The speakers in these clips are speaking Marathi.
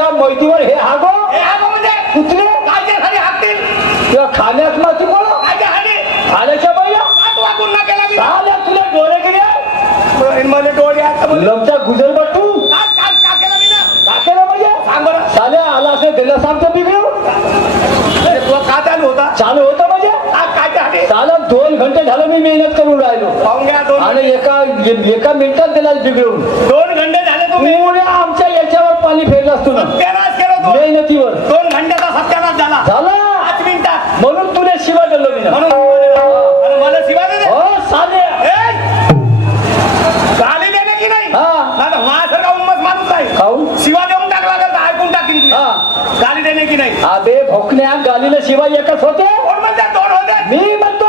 आपल्या मैतीवर हे हागो म्हणजे कुठले कायच्यासाठी हाकतील किंवा खाण्यात माती बोला कायच्यासाठी खाण्याच्या बाया तुला गुन्हा केला मी साल्या तुला डोळे गेले मला डोळे आता लमचा गुजर बट्टू का केला मी ना का केलं म्हणजे सांग बरं साल्या आला असे दिला सांगतो बिघडू तुला का चालू होता चालू होतं म्हणजे कायच्यासाठी साला 2 घंटे झालं मी मेहनत करून राहिलो पाहून घ्या आणि एका मिनिटात दिला बिघडून 2 घंटे झाले तुम्ही पुऱ्या आमच्या याच्यावर पाणी फेरलं असतो ना सत्यानाश केलं तो मेहनतीवर 2 घंट्याचा सत्यानाश झाला झाला 5 मिनिटात म्हणून तुला शिवा दिलं मी ना म्हणून मला शिवाय दे हो साले गाली देणे की नाही हा माझ्यासारखा उन्मत माणूस आहे खाऊन शिवा देऊन टाकला तर ऐकून टाकीन तू हा गाली देणे की नाही अबे भोकण्या गालीला शिवा एकच होते कोण म्हणते 2 होते मी म्हणतो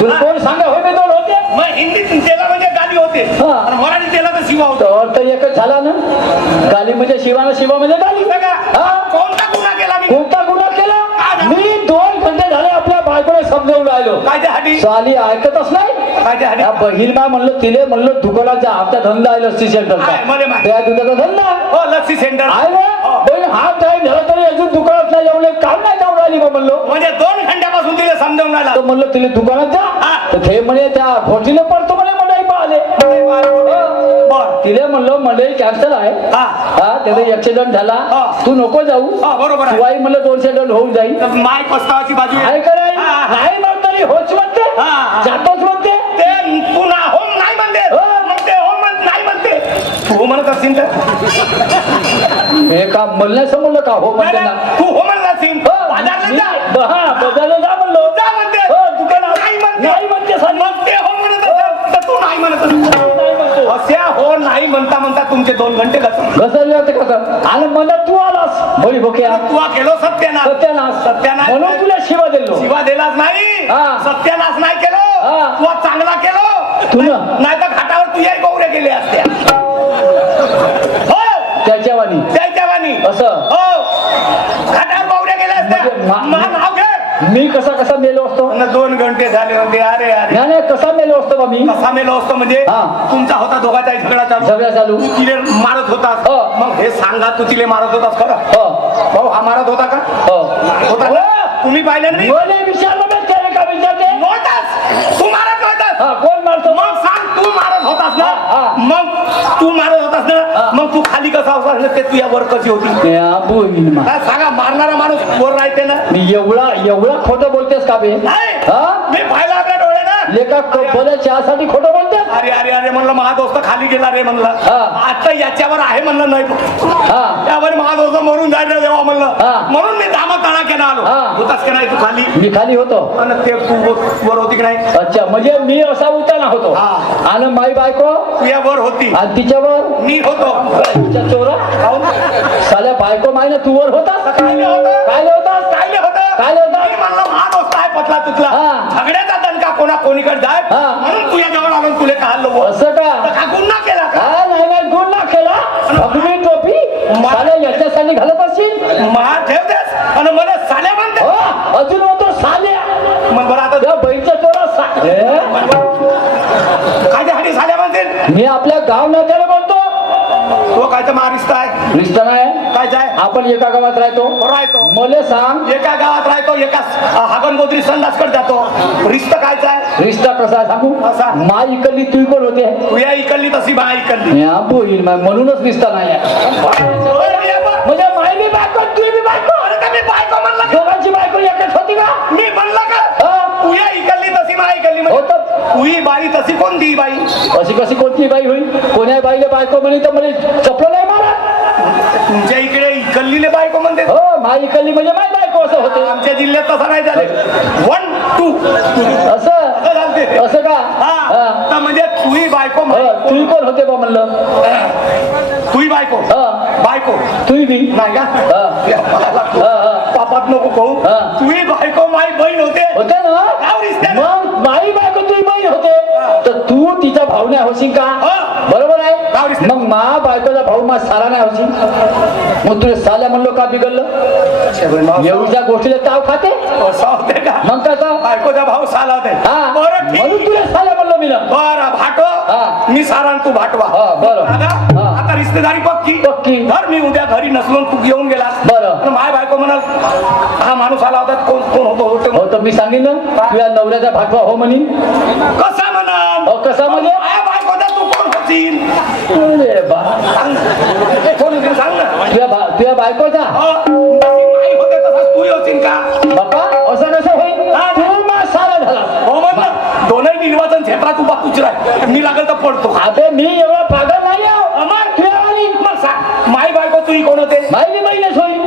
तुला कोण सांगा होते 2 होते मग हिंदीत त्याला म्हणजे गाली होते हा. आणि मराठीत त्याला तर शिवा होता तर एकच झाला ना गाली म्हणजे शिवाना शिवा म्हणजे गाली हा कोणता गुन्हा केला मी कोणता गुन्हा केला मी 2 घंटे झाले आपल्या बायकोला समजावून राहिलो कायच्यासाठी साली ऐकतच नाही कायच्यासाठी या बहीण म्हणलं तिले म्हणलं दुकानाचा आपला धंदा आहे लस्सी सेंटरचा आहे, मला माहिती. त्या दुधाचा धंदा हो लस्सी सेंटर आहे ना बहीण हा टाइम झाला तरी अजून दुकानात नाही जाऊन काम नाही जाऊन राहिली बा म्हणलो म्हणजे 2 घंट्यापासून तिला समजावून राहिला तर म्हणलं तिला दुकानात जा हा. तर ते म्हणे त्या घोटीला पडतो म्हणे मंडई पाहिले बर तिला म्हणलं मंडई कॅन्सल आहे हा हा त्याचा ऍक्सिडेंट झाला हा. तू नको जाऊ हा, बरोबर आहे. शिवाय म्हणलं 200 टन होऊन जाईल तर माय पस्तावाची बाजू आहे. काय करायला हा, हा. नाही म्हणतरी होच म्हणते हा, हा. जातोच म्हणते ते पुन्हा होम नाही म्हणते हो. मग ते होम नाही म्हणते तू हो म्हणत असशील तर हे का म्हणलं समजलं का हो म्हणते ना तू हो म्हणला असशील बाजारला जा हा बजारला जा म्हणलो जा म्हणते हो दुकानात नाही म्हणते नाही म्हणते साली. मग ते हो म्हणत असेल तर तू नाही म्हणत असेल. नाही म्हणतो असे हो नाही म्हणता म्हणता तुमचे 2 घंटे घसरले. घसरले होते कसं आणि म्हणत तू आलास बळी भोक्या तू हा केलो सत्यानाश सत्यानाश सत्यानाश म्हणून तुला शिवा दिलो शिवा दिलाच नाही हा. सत्यानाश नाही केलो हा. तू हा चांगला केलो तू ना. नाही तर घाटावर तुझ्या गौऱ्या गेले असत्या हो त्याच्यावानी त्याच्या वाणी असं हो घाटावर गौऱ्या गेल्या असत्या म्हणजे मा नाव घे मी कसा मेलो असतो आणि 2 घंटे झाले होते अरे अरे नाही नाही कसा मेलो असतो बा मी कसा मेलो असतो म्हणजे हा. तुमचा होता दोघाचा झगडा चालू झगडा चालू तू तिले मारत होतास हो. मग हे सांगा तू तिले मारत होतास खरं हो भाऊ हा मारत होता का हो होता ना? तुम्ही पाहिलं नाही मला विचारलं मी त्याला का विचारते नव्हताच तू मारत नव्हतास हा कोण मारतो मग सांग तू मारत होतास ना हा, हा. मग तू मारत होतास ना हा. मग तू खाली कसा होतास ना ते तुझ्या वर कशी होती या बोलील मा. काय सांगा मारणारा माणूस वर राहते ना मी एवढा खोटं बोलतेस का बे नाही हा मी पाहिलं आपल्या डोळ्यानं लेका बोला चहासाठी खोटं बोलतेस अरे अरे अरे म्हणलं माझा दोस्त खाली गेला रे म्हणलं हा. आता याच्यावर आहे म्हणलं नाही हा त्यावर माझा दोस्त मरून जायला देवा म्हणलं हा. म्हणून मी दामा तळा केला आलो हा. होतास का नाही तू खाली मी खाली होतो आणि ते तू वर होती की नाही अच्छा म्हणजे मी असा उताना होतो हा. आणि माई बायको तुझ्या वर होती आणि तिच्यावर मी होतो तिच्या चोरा काहून? साल्या बायको माय ना तू वर होता काय होतं काय होता काय होतं काय होतं? मी म्हणलं हा दोस्त आहे पतला तुतला हा. झगड्याचा दणका कोणीकडे जाय हा. म्हणून तुझ्या जवळ आलो तुले काढलो असं का का गुन्हा केला का नाही गुन्हा केला अगदी टोपी साल्या याच्यासाठी घालत असतील मार ठेवतेस आणि मला साल्या म्हणते हो अजून होतो साल्या मग बरं आता त्या बहीणचा चोरा काय हाडी साल्या म्हणते मी आपल्या गाव नात्याला बोलतो तो काय तर मारिस्त आहे रिश्ता नाही काय जाय आपण एका गावात राहतो. मला सांग एका गावात राहतो एका हागण गोदरी संडासकडे जातो रिस्त कायचा आहे रिश्ता कसा आहे सांगू कसा? माई इकडली तू कोण होते तू या इकडली तशी बा इकडली या बोलील म्हणूनच रिश्ता नाही आहे. म्हणजे माई बी बायको तू बी बायको अरे का मी बायको म्हणलं का? दोघांची बायको एकच होती का मी म्हणलं का हा. तू या इकडली तशी मा इकडली होतं. तू ही बाई तशी कोणती बाई अशी कशी कोणती बाई होईल कोण्या बाईला बायको म्हणे तर मला चपलं नाही मारा तुमच्या इकडे इकडलीले बायको म्हणते हो माई इकडली म्हणजे माई बायको असं होते आमच्या जिल्ह्यात तसं नाही झाले 1 2 असं चालते असं का हा तर म्हणजे तुही बायको तू कोण होते बा म्हणलं तुही बायको बायको तू बी नाही का पापात नको कहू हा. तुही बायको माई बहीण होते होते ना गाव रिश्ते ना. मग माई बायको तुझी बहीण होते तर तू तिचा भाऊ नाही होशील का हा. बरोबर गाव आहे रिश्ते. मग मा बायकोचा भाऊ मा साला नाही होशील मग तुला साल्या म्हणलो का बिघडलं एवढ्या गोष्टीला ताव खाते असं होते का मग कसं बायकोचा भाऊ साला होते हा बरं ठीक म्हणून तुला साल्या म्हणलो मी ना बरं भाटो हा. मी सारा आणि तू भाटवा हा, बरं. दादा, हा. आता रिश्तेदारी पक्की पक्की तर मी उद्या घरी नसलो तू घेऊन गेला बरं. माय बायको म्हणाल हा माणूस आला होता कोण कोण होतो होते हो तर मी सांगेन ना तुझ्या नवऱ्याचा भागवा हो म्हणी कसा म्हणा हो कसा म्हणजे माया बायकोचा तू कोण होशील अरे बा सांग ना. कोण होशील सांग ना तुझ्या बायकोचा आई होते तसाच तू होशील का बापा असं कसं होईल तू मा सारा झाला हो म्हणलं दोनही निर्वाचन क्षेत्रात उभा तुझ राह मी लागल तर पडतो अबे मी एवढा पागल नाही आहो. अमर तुझ्या वाली. मग सांग माई बायको तुही कोण होते माझी बहीणच होईल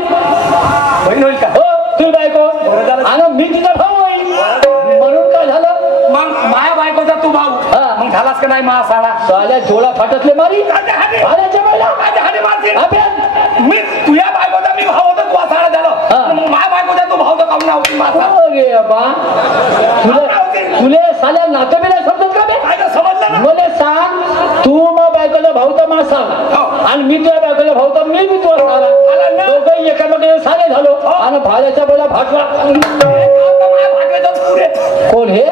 बहीण होईल का हो तुझी बायको बरं झालं. आणि मी तिचा भाऊ होईल म्हणून काय झालं मग माया बायकोचा तू भाऊ हा. मग झालास का नाही मा साला साल्या जोडा फाटतले मारी हाडे, हाडे. भाड्याच्या बाईला हाडे, हाडे मारशील. अबे मी तुझ्या बायकोचा मी भाऊ होतो तू साला हा. झालं मग माया बायकोचा तू भाऊ तर काऊन नव्हती माझा अरे बा तुले साल्या नातं बी नाही समजत का बे काय तर समजलं ना मला सांग तू मग बायकोचा भाऊ तर मा साला हो. आणि मी तुझ्या बायकोचा भाऊ तर मी तुझा साला आला ना. दोघंही एकामेकाचे साले झालो आणि भाड्याच्या बाईला फाटला माया भाटव्याचा पुरे कोण हे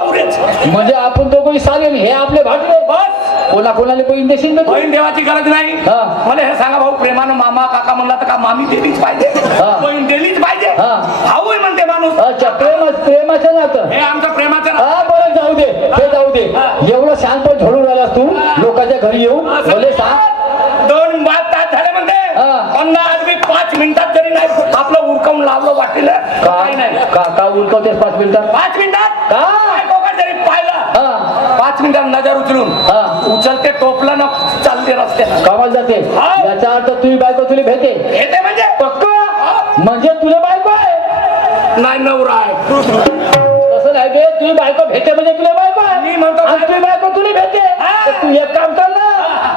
पुरेच म्हणजे आपण दोघंही साले आणि हे आपले भाटले बस कोणा कोणाला बहीण देशील ना तू? बहीण देवाची गरज नाही हा. मला हे सांगा भाऊ प्रेमानं मामा काका म्हणला तर का मामी दिलीच पाहिजे हा. बहीण दिलीच पाहिजे हा. भाऊ म्हणते माणूस अच्छा प्रेमाचं नातं हे आमचं प्रेमाचं नातं. हा बरं जाऊ दे ते जाऊ दे हा. एवढं शांत झोडून राहिलास तू लोकांच्या घरी येऊ भले सांग 2 तास झाले म्हणते हा. पण आदमी 5 मिनिटात जरी नाही आपलं उरकवून लावलं वाटेल काय नाही का उलकवतेस 5 मिनिटात 5 मिनिटात का? काय कोकण जरी पाहिलं हा 5 मिनिटात नजर उचलून हा. उचलते टोपलं ना चालते रस्त्यात कामाला जाते हा. याचा अर्थ तुझी बायको तुला भेटे येते म्हणजे पक्क म्हणजे तुला बायको आहे नाही नवरा आहे तसं नाही बे तुझी बायको भेटे म्हणजे तुला बायको आहे मी म्हणतो आणि तुझी बायको तुला भेटे हा. तर तू एक काम कर ना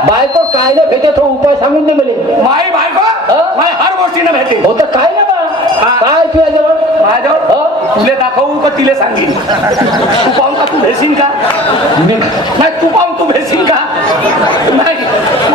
बायको काय ना भेटे तो उपाय सांगून दे मला माई बायको हा. माई हर गोष्टीनं भेटे हो तर काय ना बा हा. काय तुझ्या जवळ माझ्यावर हा? तुले दाखवू का तिले सांगेन तू पाहून का तू भेसीन का मी- नाही तू पाहून तू भेसीन का नाही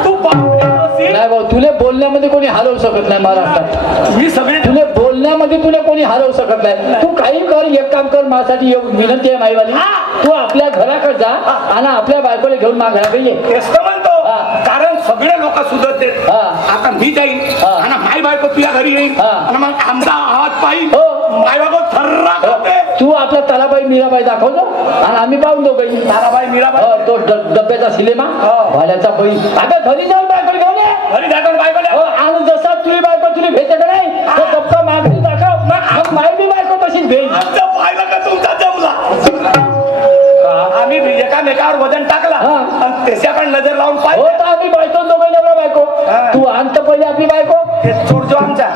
तू पाहून भेसीन. नाही भाऊ तुला बोलण्यामध्ये कोणी हरवू शकत नाही महाराष्ट्रात मी सगळे तुला बोलण्यामध्ये तुला कोणी हरवू शकत नाही तू काही कर एक काम कर माझ्यासाठी एक विनंती आहे माईवाली हा. तू आपल्या घराकडे जा आणि आपल्या बायकोला घेऊन माझ्या घराकडे ये तेच तर म्हणतो हा. कारण सगळे लोक सुधरते हा. आता मी जाईन हा. आणि माई बायको तुझ्या घरी येईल हा. आणि मग आमचा आवाज पाहिजे हो. माई बायको थर्रा करते तू आपला ताराबाई मीराबाई दाखवतो आणि आम्ही पाहून दोघं ताराबाई मीराबाई तो डब्याचा सिनेमा हो. भाड्याचा बैल आता घरी जाऊन बायकोला घेऊन ये घरी जातो बायको हो, आणि जसा तुझी बायको तुला भेटे का नाही तो डब्बा मागणी दाखव मग माई बी बायको तशीच भेट आमचं पाहिलं का तुमचा जमला आम्ही एकामेकावर वजन टाकला हा. आणि त्याच्याकडे नजर लावून हो पाहिजे तर आम्ही बायको दोघं नवरा बायको हा. तू आणत पहिले आपली बायको ते चोरजो आमचा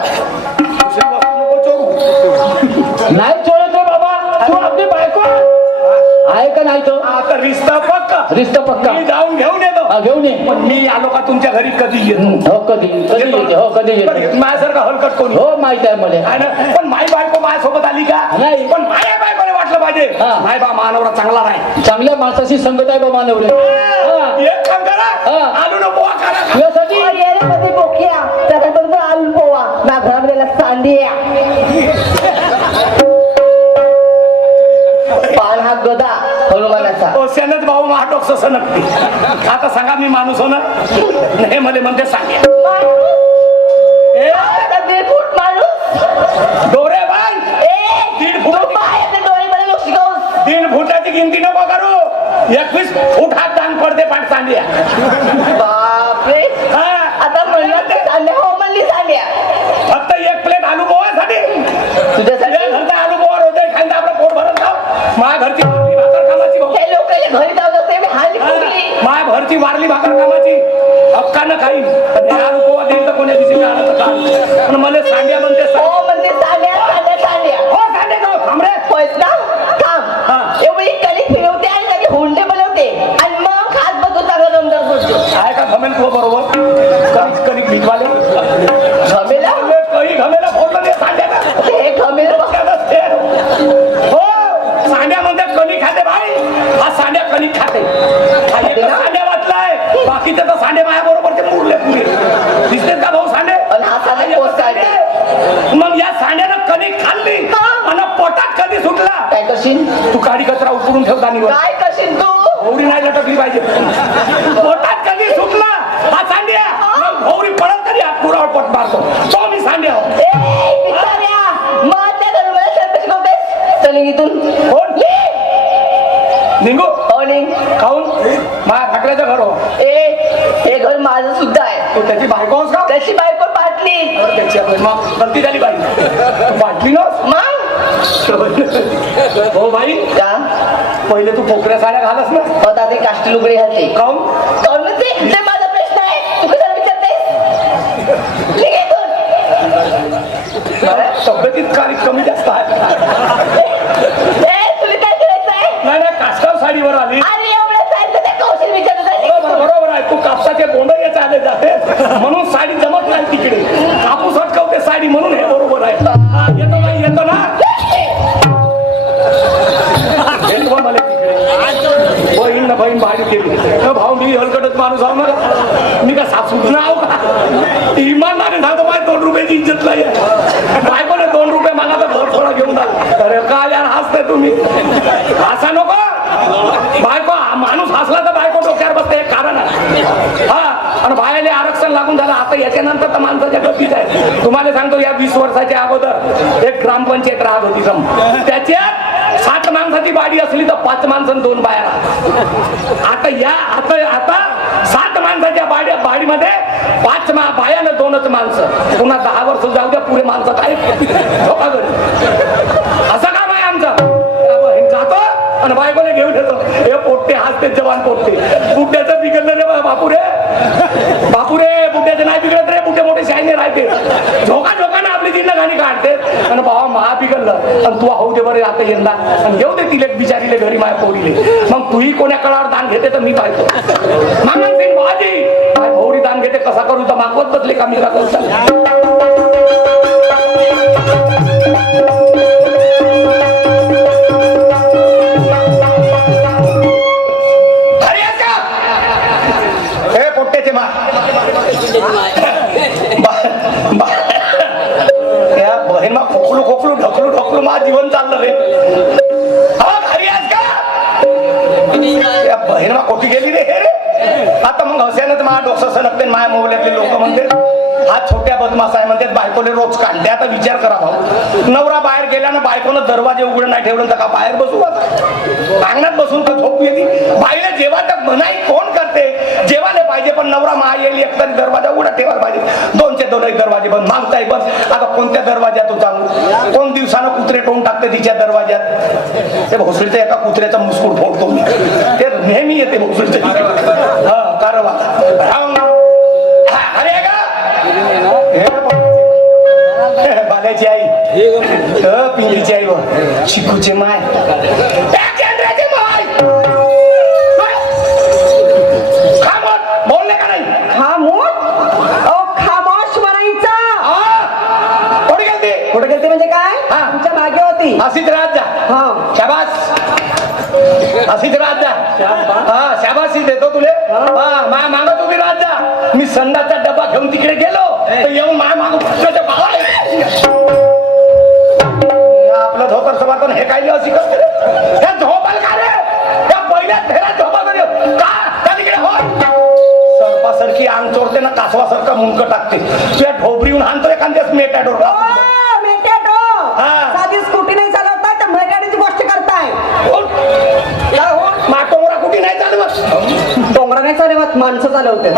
दुसरी वस्तू नको चोरू नाही चोरत रे बाबा तू आपली बायको आहे का नाही तो आता रिश्ता पक्का रिश्ता पक्का मी जाऊन घेऊन येतो हा, घेऊन ये पण मी आलो का तुमच्या घरी कधी येतो हो कधी कधी येते हो कधी येते माझ्यासारखं हलकट कोणी हो माहित आहे मला आहे ना? पण माई बायको माझ्यासोबत आली का नाही. पण माझ्या बायकोने वाटलं पाहिजे हा. माय बा मानवरा चांगला नाही चांगल्या माणसाशी संगत आहे बाबा नवरे एक काम करा हा. आलू न पोहा करा तुझ्यासाठी मध्ये बोक्या त्याच्याबरोबर आलू पोवा ना घरामध्ये सांडिया पाल हा गदा हनुमानाचा शेणच भाऊ महाटोक ससं नक्की आता सांगा मी माणूस हो ना हे मध्ये म्हणते सांग्या ए, आता 1.5 फूट माणूस डोरे बांध ए 1.5 फूट तू पाय ते डोळेमध्ये नको शिकवूस. 1.5 फुटाची गिनती नको करू 21 फूट हात दान पडते पाठ सांग्या बापरे हा. आता म्हणलं ते सांड्या हो म्हणली सांड्या फक्त 1 प्लेट आलू पोहासाठी तुझ्यासाठी घरचा आलू पोहा होते खायला आपलं पोट भरत जाऊ माझ्या घरची वारली भाकर कामाची भाऊ हे लोक घरी जाऊ असते मी हाली फुगली माझ्या घरची वारली भाकर कामाची हक्कानं खाईन पण हे आलू पोहा देईल तर कोण्या दिवशी आणत का पण मला सांड्या म्हणते हो म्हणते सांड्या सांड्या सांड्या हो सांडे का थांबरे होयच ना थांब एवढी कली फिरवते आणि कधी हुंडे बनवते आणि मग खात बसतो चांगला दमदार करतो आहे का घमेल तो बरोबर कणिक कणिक भिजवाले घमेला काही घमेला फोडलं ते सांड्याला हे घमेल हो सांड्यामध्ये कणिक खाते भाई हा सांड्या कणिक खाते हा एक सांड्या वाटलाय बाकीचे तर सांडे माझ्या बरोबर ते मुरले पुढे दिसतेत का भाऊ सांडे आणि हा सांड्या पोस्ट काढते मग या सांड्यानं कणिक खाल्ली आणि पोटात कधी सुटला काय करशील तू काडी कचरा उपरून ठेव दानीवर काय करशील तू भोवरी नाही लटकली पाहिजे पोटात कधी सुटला हा सांड्या मग भोवरी पडत तरी मारतो तो मी सांडे आहो चल इथून कोण निघू कोणी खाऊन माझ्या ठाकऱ्याचं घर हो हे घर माझं सुद्धा आहे तो त्याची बायको आहेस का त्याची बायको पाटली त्याची मग गलती झाली बाई वाटली ना मग हो बाई का पहिले तू पोकऱ्या साड्या घालस ना आता ते काष्टी लुगडी घालते काऊन काऊन ते माझा प्रश्न आहे तू कशाला विचारतेस ठीक आहे तब्येतीत काही कमी जास्त आहे तुला काय करायचं आहे नाही नाही काष्टाव साडीवर आली अरे एवढं सांगितलं त्या कौशल विचारत बरोबर आहे तू कापसाचे बोंड चाले जाते म्हणून साडी जमत नाही तिकडे कापूस अटकवते साडी म्हणून हे बरोबर आहे येतो नाही येतो ना बहीण ना बहीण भाडी केली भाऊ मी हलकटच माणूस आहो ना मी का सासूच ना आहो का इमानदारी सांगतो माझ्या 2 रुपयाची इज्जत नाही बायकोने 2 रुपये मागा तर घर थोडा घेऊन जा अरे का यार हसते तुम्ही हसा नको बायको माणूस हसला तर बायको डोक्यावर बसते हे कारण आहे हा आणि बायाले आरक्षण लागून झालं आता याच्यानंतर तर माणसाच्या गतीत आहे तुम्हाला सांगतो या 20 वर्षाच्या अगोदर एक ग्रामपंचायत राहत होती त्याच्यात 7 माणसाची बाडी असली तर 5 माणसं 2 बाया आता 7 माणसाच्या बाडीमध्ये 5 बायानं 2च माणसं पुन्हा 10 वर्ष जाऊ द्या पुढे माणसं काय असं काम आहे आमचं जातो आणि बायकोने घेऊन येतो हे पोट्टे हसते जवान पोट्टे बुड्याचं बिघडलं रे बापूरे बुड्याचं नाही बिघडत रे बुड्डे मोठे शाईने राहते झोकाने आपली जिंदगानी काढते आणि बाबा महा बिघडलं आणि तू होऊ दे बरे आता यंदा आणि घेऊ दे तिले बिचारीले घरी माया पोरीले मग तूही कोण्या कळावर दान घेते तर मी पाहतो मागून तीन भाजी भोवरी दान घेते कसा करू तर मागवत बसले का मी का करता बहीण मग खोकलू ढकलू माझं जीवन चाललं रे घरी आज का बहीण मग कोठी गेली रे हे रे आता मग हस्यानं तर माझ्या डोकं सणकते माझ्या मोबाईलातले लोक म्हणते हा छोट्या बदमाश आहे म्हणते बायकोले रोज काढले आता विचार करा भाऊ नवरा बाहेर गेल्यानं बायकोनं दरवाजे उघडे नाही ठेवलं तर का बाहेर बसू अंगणात बसून तर झोप येते बाईला जेव्हा तर मनाई कोण करते जेवायला पाहिजे पण नवरा महा येईल एक तरी दरवाजा उघडा ठेवायला पाहिजे 2चे 2 दरवाजे बंद मागताय बंद आता कोणत्या दरवाज्यात जाऊ कोण दिवसानं कुत्रे टोन टाकते तिच्या दरवाज्यात ते भोसडीच्या एका कुत्र्याचा मुस्कुट फोडतो मी ते नेहमी येते भोसडीच्या हा कारवा अरे बाल्याची आई पिंगीची आई चिकूचे माय बोलले का नाही खामोश म्हणायचा कुठे गेलते म्हणजे काय तुमच्या मागे होती अशीच राहत जा शाबास अशीच राहत जा हा शाबासी देतो तुले माया मागत उभी राहत जा मी संडाचा डबा घेऊन तिकडे गेलो तर येऊन माया माग आपलं धोतर सभातून हे काय अशी करते झोपाल का रे त्या पहिल्या फेऱ्यात झोपा का तिकडे हो सरपासारखी अंग चोरते ना कासवासारखा मुंक टाकते तुझ्या ढोबरीहून हाणतो एखाद्यास मेटॅडोर साधी स्कूटी नाही चालवता तर मेटॅडोरची गोष्ट करताय माटोंगरा कुठे नाही चालवत डोंगरा नाही चालवत माणसं चालवते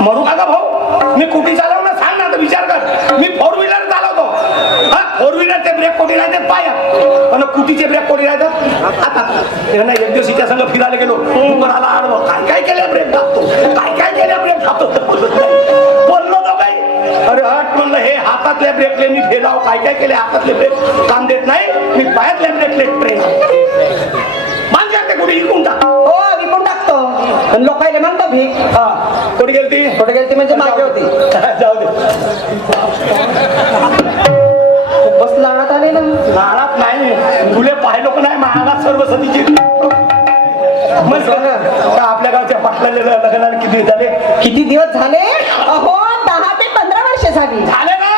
म्हणू का भाऊ मी कुठे चालवणार सांग ना विचार कर मी 4 व्हीलर चालवतो 4 व्हीलरचे ब्रेक कोटी राहतात पाया पण कुटीचे ब्रेक कोटी राहतात आता एक दिवस हिच्या संग फिरायला गेलो मला आडवं काय केलं ब्रेक दाबतो काय केलं ब्रेक दाबतो बोललो तर बाई अरे हट म्हणलं हे हातातल्या ब्रेकले मी फेराव काय केले हातातले ब्रेक काम देत नाही मी पायातल्या ब्रेकले ट्रेन मान करते कुठे इकून टाक विकून टाकतो लोकायला म्हणतो भीक कुठे गेलती म्हणजे मागे होती जाऊ दे बस लावण्यात आले ना लाडात नाही तुले पाहिलो का नाही महागात सर्व सतीची आपल्या गावच्या पाटलाले लग्नाला किती दिवस झाले अहो 10 ते 15 वर्ष झाली झाले ना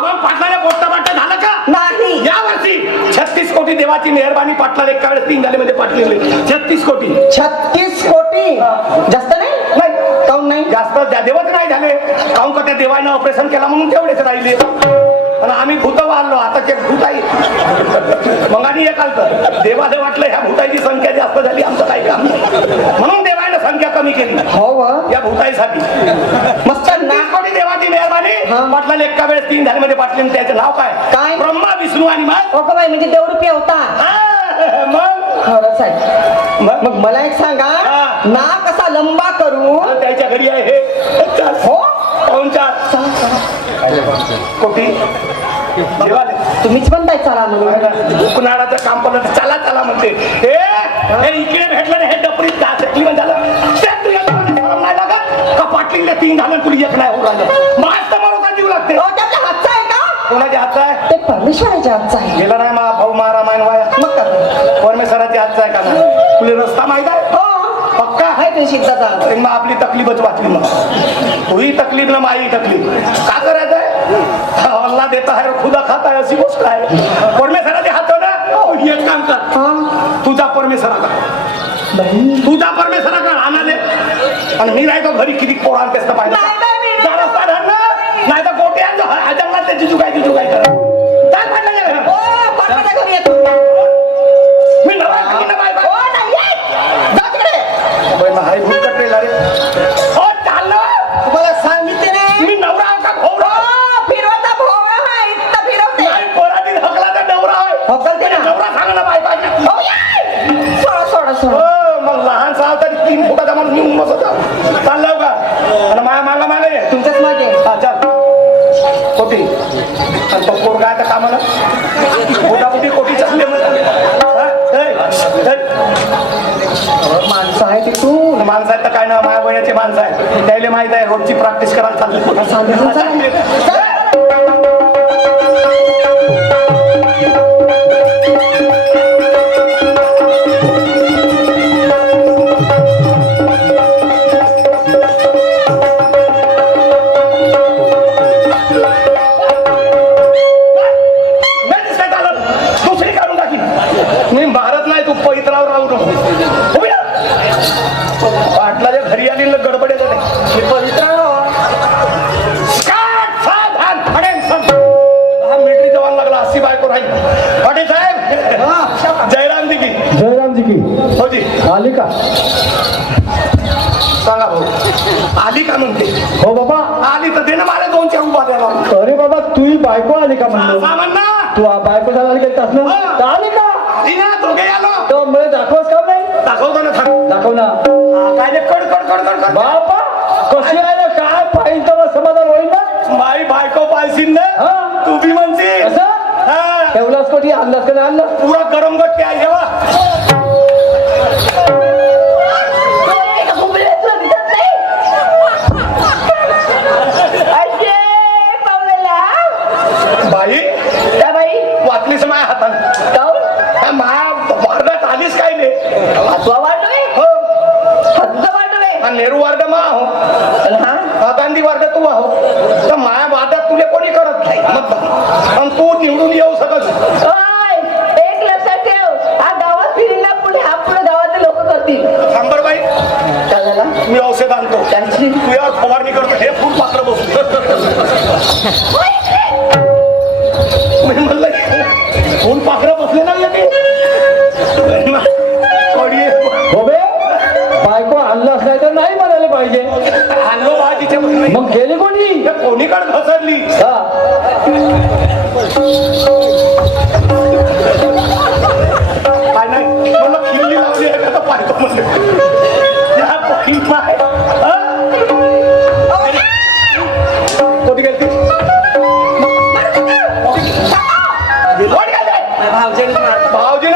मग पाटलाला पोट्टा झालं का नाही या वर्षी 36 कोटी देवाची मेहरबानी पाटलाला एका वेळेस 3 झाले म्हणजे पाटले 36 कोटी 36 कोटी जास्त नाही काऊन नाही जास्त देवच नाही झाले काहून का त्या देवानं ऑपरेशन केला म्हणून तेवढेच राहिले आणि आम्ही भूत वाढलो आता ते भूताई मग आणि एक आलतं देवाला वाटलं ह्या भूताईची संख्या जास्त झाली आमचं काही काम नाही म्हणून देवानं संख्या कमी केली हो या भूताईसाठी मस्त ना कोणी देवाची मेहरबानी पाटलाला एका वेळेस 3 झाले मध्ये पाटले त्याचं नाव काय काय? ब्रह्मा विष्णू आणि मग हो का बाई म्हणजे देवरूपी होता मग खरंच आहे मग मला एक सांगा ना कसा लंबा करू त्याच्या घरी आहे हे हो पाहुणचार कोटी देवाले तुम्हीच म्हणताय चला म्हणून उपनाळाचं काम पडलं तर चला चला म्हणते हे इकडे भेटलं ना हे डपरीत म्हणजे झालं नाही लागत का पाटलीला 3 झालं तुला एक नाही होऊ राहिलं मास्त मारून जीव लागते हो त्याच्या हातचा आहे का कोणाच्या हातचा आहे ते परमेश्वराच्या हातचा आहे गेला नाही मा भाऊ मारा मायन वाया मग का परमेश्वराच्या हातचा आहे का नाही तुला रस्ता माहित आहे हो पक्का आहे ते सिद्धाचा मग आपली तकलीफच वाचली मग तुही तकलीफ ना माई तकलीफ का करायचं आहे अल्लाह देता है खुदा खाता है अशी गोष्ट आहे परमेश्वराच्या हात ना एक काम कर तुझा परमेश्वराचा तुझा परमेश्वराकडे आणा दे आणि मी राहतो घरी किती पोरांत असतं पाहिजे नाही तर गोटे जंगलात त्याची चुकाय करा काय म्हटलं घरी येतो मी नवाय हो नाही येत. जा तिकडे. हाय भूत कटलेला रे हो चाललं तुम्हाला सांगितले नाही मी नवरा का भोवरा हो, फिरवता भोवळा आहे इतका फिरवते नाही पोराची हकला तर नवरा आहे हकलते ना. नवरा सांग ना बाय पाहिजे हो, ये. सोडा सोडा सोडा हो मग लहान साल तरी 3 फुटाचा माणूस निघून बसवता चाललं का आणि माया मागे तुमच्याच मागे हा चाल कोटी आणि तो पोरगा आहे का कामाला मोठामोठी कोटी चालले माणसं आहे ते तू माणसं आहेत तर काय ना माया वयाचे माणसं आहे त्याला माहित आहे रोजची प्रॅक्टिस करायला चालली दुसरी काढून टाकी मी भारत नाही तू पैत्रावर राहू नको पाटलाच्या घरी आली गडबडे झाले मिलिटरी जवान लागला अशी बायको राहील पाटील साहेब जयरामजी की हो जी आली का सांगा भाऊ आली का म्हणते हो बाबा आली तर दे ना मला 2-4 उभा द्याला अरे बाबा तुही बायको आली का म्हणलो सामान ना तू बायको झाला आली का ना तर आली का आली ना दोघे आलो तो मला दाखवच का नाही दाखवतो ना थांब दाखव ना काय ते कड बापा कशी आहे काय पाहिजे तर समाधान होईल ना माई बायको पाहिशील ना हा. तू बी म्हणशील असं हा. ठेवलास कोठी आणलास का नाही आणलं पुरा गरम गट्टी आहे जेव्हा बाई त्या बाई वाचलीस माझ्या हाताने जाऊ माया वार्डात आलीस काय रे हातवा वाढलोय हो हातचा वाढलोय हा नेहरू वार्ड मा आहो हा गांधी वार्ड तू आहो तर माया वार्डात तुले कोणी करत नाही आणि तू निवडून येऊ शकत ओय, एक लक्षात ठेव हा गावात फिरला पुढे हा पुढे गावातले लोक करतील सांबर बाई काय झालं मी औषध आणतो त्यांची तू यावर फवारणी करतो हे फुल पात्र बसतो मी म्हणलं फुल पाखरं बसले ना येते हो बे बायको आणलास नाही तर नाही म्हणायला पाहिजे आणलो बा तिच्या मग गेली कोणी कोणीकडे घसरली हा काय नाही मला खिल्ली लावली आहे का तर पाहतो म्हणजे या बहीण माय कोणी गेली भाऊजी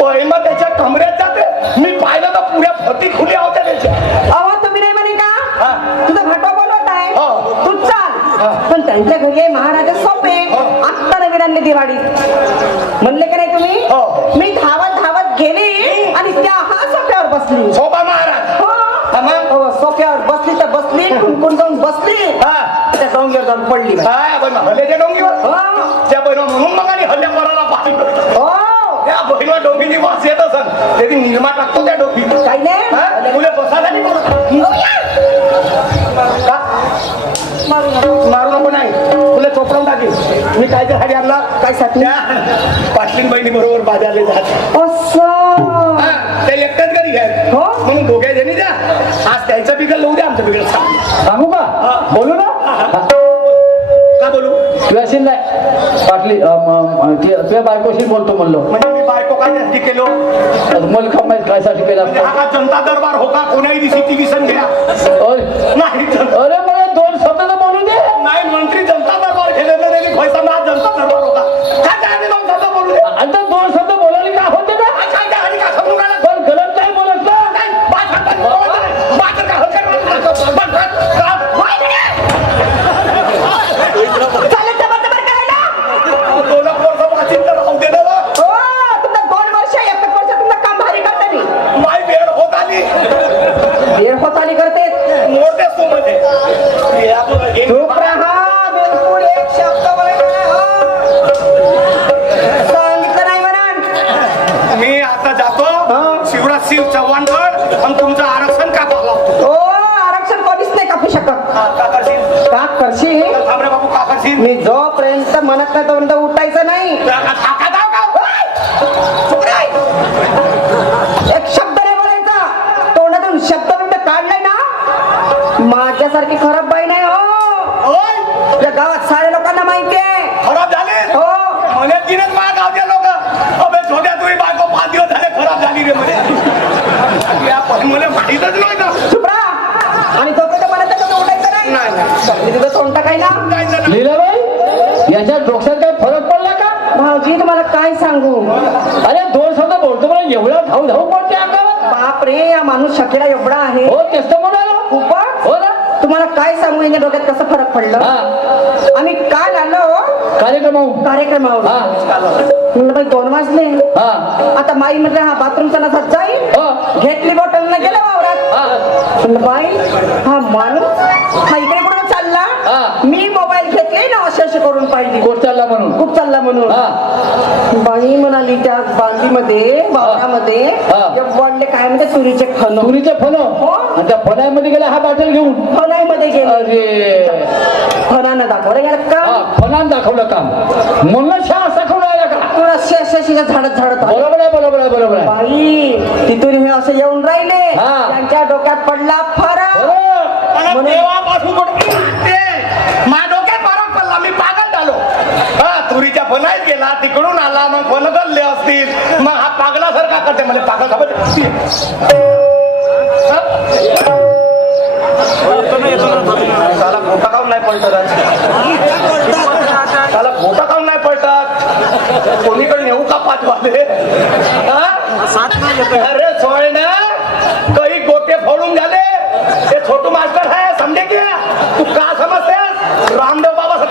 बहीण मग त्याच्या कमरेत जाते मी पाहिलं तर पुऱ्या फती खुल्या होत्या त्याच्या अहो तुम्ही नाही म्हणे का हा. तुझा भाटो बोलवत आहे हो. तू चाल पण त्यांच्या घरी आहे महाराजा सोपे आत्ता नवीन आणले दिवाळीत म्हणले का नाही तुम्ही हो. मी धावत गेली आणि त्या हा सोप्यावर बसली शोभा महाराज हो. मग? हो, सोप्यावर बसली तर बसली कुंकून जाऊन बसली हा. त्या डोंगीवर जाऊन पडली काय बहीण हल्ल्याच्या डोंगीवर हो. त्या बहिण म्हणून मग आणि हल्ल्या करायला पाहिजे हो त्या बहिणीवर डोकीची वास येत असेल त्याची निर्मा टाकतो त्या डोकी काही नाही मुले बसायला नाही बोलत हो या. का? मारू नको नाही तुला चोपडून टाकेल मी काय तर आणला काय साठी पाटलीन बहिणी बरोबर बाजारले जात असं ते एकट्याच घरी घ्या हो? म्हणून दोघे जणी द्या आज त्यांचं बिगल लावू द्या आमचं बिगल सांगू का बोलू ना का बोलू तुझ्याशी नाही पाटली तुझ्या बायकोशी बोलतो म्हणलो म्हणजे मी बायको काय जास्ती केलो मला खमायच कायसाठी केला म्हणजे हा का जनता दरबार हो का कोणाही दिवशी ती विसन घ्या नाही अरे मला 2 शब्द तर बोलू दे नाही मंत्री जनता दरबार घेले तर त्यांनी पैसा ना जनता दरबार होता काय काय आम्ही 2 शब्द बोलू दे आता 2 शब्द बोलायला का होते ना काय काय आणि का समजून गेला पण गलत नाही बोलत ना नाही बात का होकर चालेल डबल करायला 2 वर्ष वाचित तर राहू दे ना हो तुमचा 2 वर्ष 1 वर्ष तुमचं काम भारी करता मी माय वेळ होत आली वेळ होत आली करते मोठे सोमध्ये चुप राहा बिलकुल एक शब्द बोलायचा नाही, हो. सांगितलं नाही म्हणा मी आता जातो शिवराज शिव चव्हाणगड आणि तुमचं आरक्षण का पाहला हो आरक्षण कधीच नाही कापू शकत का करशील का करशील थांबरे बाबू का करशील मी जोपर्यंत म्हणत नाही तोपर्यंत उठायचं नाही थाका जाऊ का चुप राह. एक शब्द नाही बोलायचा तोंडातून शब्द म्हणजे काढलाय ना माझ्यासारखी खराब बाई नाही हो होय आपल्या गावात सारे लोकांना माहिती आहे खराब झाले हो म्हणे तिनेच माझ्या गावचे लोक अबे छोट्या तुम्ही बायको 5 दिवस झाले खराब झाली रे म्हणे या पण मला माहीतच नव्हतं चुप राह. आणि जोपर्यंत म्हणत नाही तोपर्यंत उठायचं नाही मी तुझं तोंड टाकाय ना लीलाबाई याच्या डोक्यात काय फरक पडला का भाऊजी तुम्हाला काय सांगू अरे 2 शब्द बोलतो मला एवढा धाव धाव पडते अंगावर बाप रे या माणूस शकीला एवढा आहे हो तेच तर म्हणालो खूपच हो ना तुम्हाला काय सांगू यांच्या डोक्यात कसं फरक पडलं हा आम्ही काल आलो कार्यक्रमावर हा म्हणलं बाई 2 वाजले हा आता माई म्हटलं हा बाथरूमचा नसा जाईल हो घेतली बॉटल न गेला वावरात हा म्हणलं बाई हा माणूस हा इकडे कुठं हा. चालला मी मोबाईल घेतले ना अशी करून पाहिजे कोट चालला म्हणून खूप चालला म्हणून हा बाई म्हणाली त्या बांधीमध्ये वावरामध्ये हा. वाढले काय म्हणते चुरीचे खण तुरीचे फन हो. आणि त्या फनामध्ये गेला हा बाटल घेऊन फणाईमध्ये गेले अरे फणानं दाखवलं याला का हा फनान दाखवलं काम म्हणून शाळा दाखवलं आला का तुला शेषाशीच्या झाडत झाडत आलं. बरोबर आहे बरोबर आहे बरोबर आहे बाई तिथून हे असे येऊन राहिले हा. त्यांच्या डोक्यात पडला फरक बरोबर. मला देवापासून माझ्या डोक्यात फरक पडला मी पागल झालो हा तुरीच्या फनाईत गेला तिकडून आला मग फन गल्ले असतील मग हा पागलासारखा करते म्हणजे पागल त्याला खोटा काऊन नाही पलटत त्याला खोटा काऊन नाही पलटत कोणीकडे नेऊ का 5 वाले अरे सोय ना काही गोटे फोडून झाले ते छोटू मास्टर है समझे क्या तू का समजते रामदेव बाबा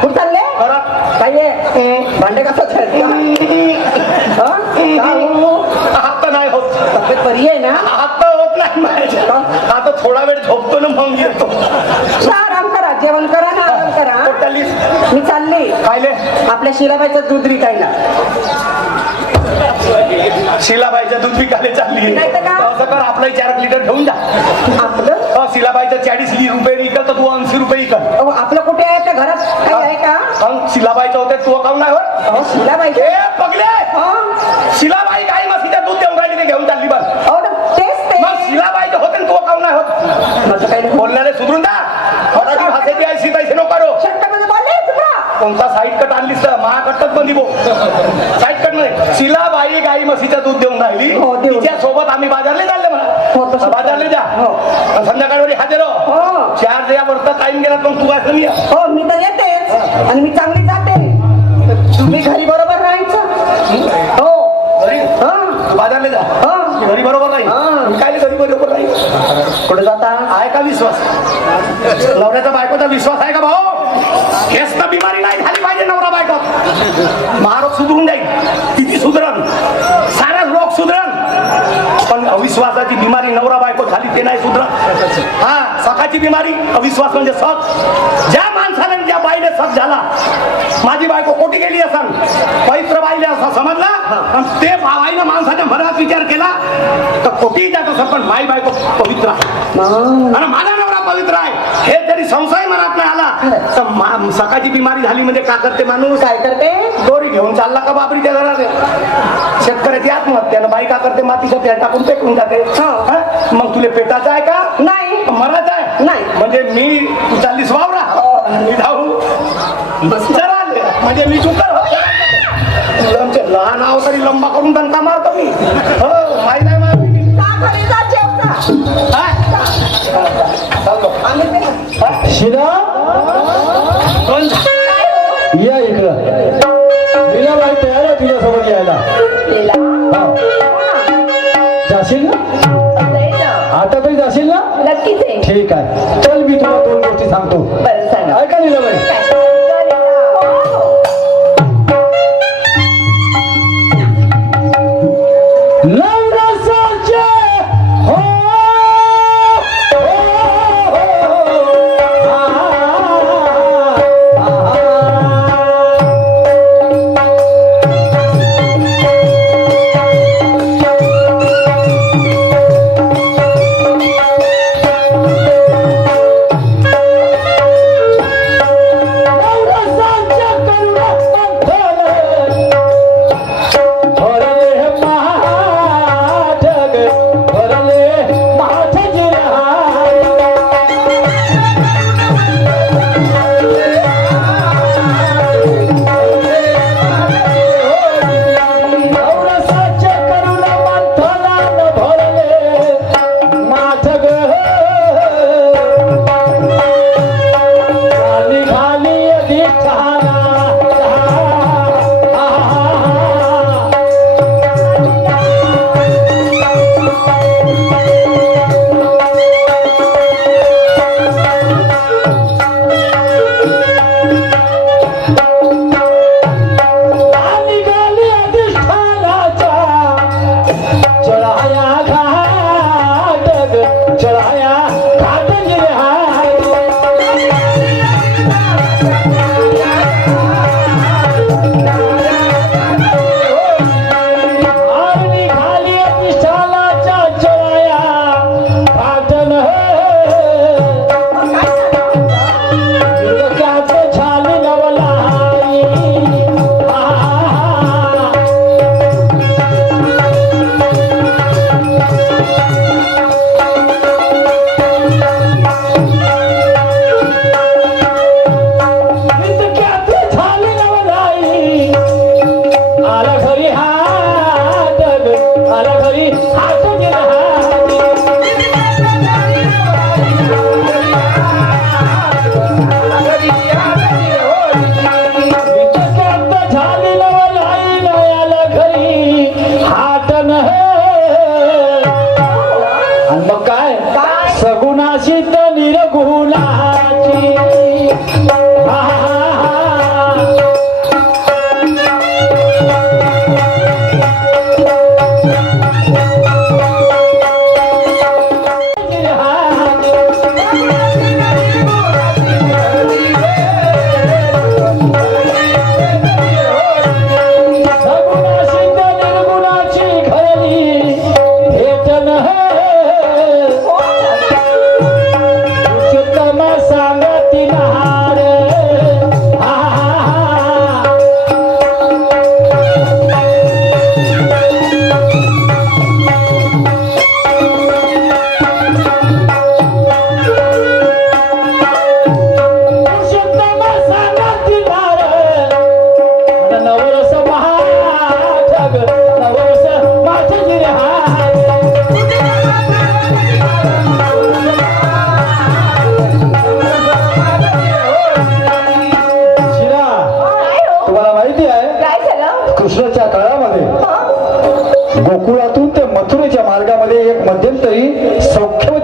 कुठं चालले काय भांडे कसं हात तर नाही होत तब्येत बरी आहे ना हात तर होत नाही माझ्या आता थोडा वेळ झोपतो ना मग येतो आराम करा जेवण करा ना आराम करा टोटलीस मी चालले कायले आपल्या शिलाबाईचं दूध विकायला शिलाबाईचं दूध विकायला चालली नाही तर का? असं कर आपलं 4 लिटर घेऊन जा आपलं शिलाबाईचं 40 रुपये विकल तर तू 80 रुपये विकल अहो, आपलं कुठे आहे आपल्या घरात काही आहे का मग शिलाबाईचं होते तू अकाउंट नाही होत अहो शिलाबाई ए पगले अहो शिलाबाई गाई म्हशीचं दूध देऊन राहिली ते घेऊन चालली बस तेच ते मग शिलाबाईचं होते ना तू अकाउंट नाही होत माझं काही नाही. बोलणारे सुधरून जा मराठी भाषेची ऐशी तैसे नको करो शंकरमध्ये बोलले चुकला कोणता साईड कट आणलीस तर महाकटच बंदी बो साईड कट नाही शिलाबाई गाई म्हशीचं दूध देऊन राहिली हो, देऊन. तिच्या सोबत आम्ही बाजारले चालले हो, म्हणा तसं. बाजारले जा हो. आणि संध्याकाळी हजर हो हो 4 जयावरचा टाइम गेला पण तू काय कमी आहे. हो मी तर येतेच आणि मी चांगली जाते तुम्ही घरी बरोबर राहायचं हो घरी हा बाजारले जा हा घरी बरोबर नाही हा. काय घरी बरोबर नाही कुठे जाता आहे का विश्वास नवऱ्याचा बायकोचा विश्वास आहे का भाऊ हेच तर बिमारी नाही झाली पाहिजे नवरा बायको महारोग सुधरून जाईल किती सुधरण सारा रोग सुधरण पण अविश्वासाची बिमारी नवरा बायको झाली ते नाही सुधरण हा सखाची बिमारी अविश्वास म्हणजे सख. ज्या माणसाने ज्या बाईने सख झाला, माझी बायको कोटी गेली असन पवित्र बाईले असा समजला, आणि ते बाईनं माणसाच्या मनात विचार केला तर कोटी जात असं, पण माई बायको पवित्र आहे आणि माझा नवरा पवित्र आहे हे जरी संशय मनात नाही आला तर सखाची बिमारी झाली म्हणजे का करते माणूस? काय करते? दोरी घेऊन चालला का बाबरी त्या घरात. शेतकऱ्याची आत्महत्यानं बाई का करते? मातीच्या पेट टाकून पेटून जाते. हं? मग तुला पेटायचं आहे का? नाही. मरायचं आहे? नाही. म्हणजे मी तू चाललीस वावरा मी धावू चला म्हणजे मी चुकर मुलांचे लहान आहो तरी लंबा करून दणका मारतो मी. हो माही नाही मारतो. शिरा या इकडं. मीरा बाई तयार आहे तुझ्यासोबत यायला. हो. जाशील ना आता तरी जाशील ना? नक्कीच आहे. ठीक आहे चल मी तुला दोन गोष्टी सांगतो. बरं सांगा. ऐका लीलाबाई. नवरासाचे हो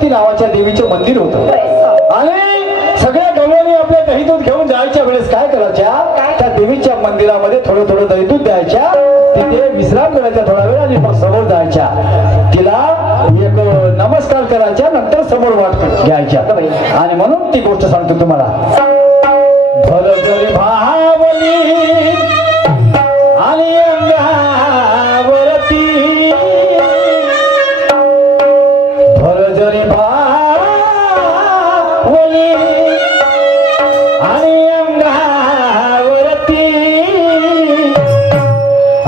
नावाच्या देवीचे मंदिर होतं आणि सगळ्या गवळणी आपल्या दही दूध घेऊन जायच्या वेळेस काय करायच्या, त्या देवीच्या मंदिरामध्ये थोडं थोडं दही दूध द्यायच्या, तिथे विश्राम करायचा थोडा वेळ आणि मग समोर जायच्या, तिला एक नमस्कार करायच्या, नंतर समोर समोर वाट घ्यायच्या आणि म्हणून ती गोष्ट सांगतो तुम्हाला. भर जरी भावली आणि अंगावरती, भर जरी भावली आणि अंगावरती,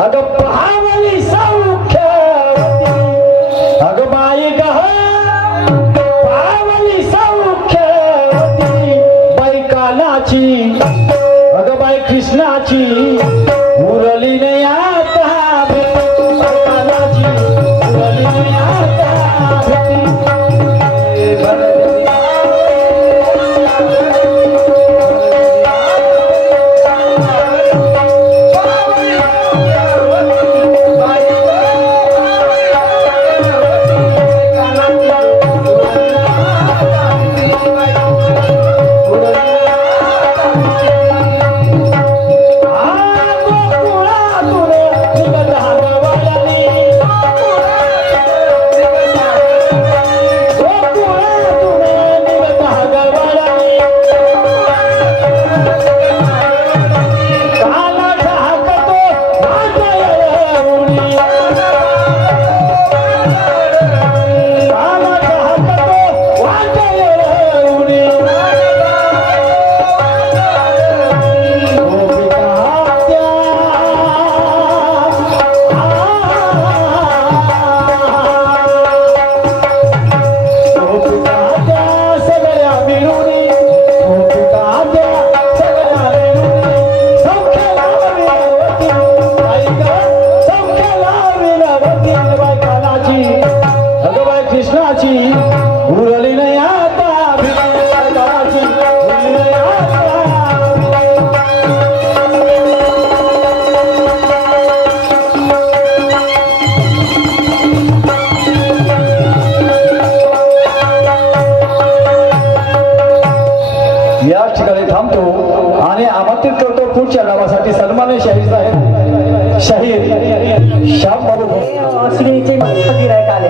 अगं पावली सौख्यवती, अगं बाई गं पावली सौख्यवती, बाई कानाची अगं बाई कृष्णाची उरली नाही आता भीती, कानाची उरली नाही आता भीती. उरली नाही आता भीती, उरली नाही आता. या ठिकाणी थांबतो आणि आमंत्रित करतो पुढच्या गावासाठी सन्मान्य शाहीर साहेब, शाहीर श्याम बाबू श्रीचे मस्त गिरायक आले.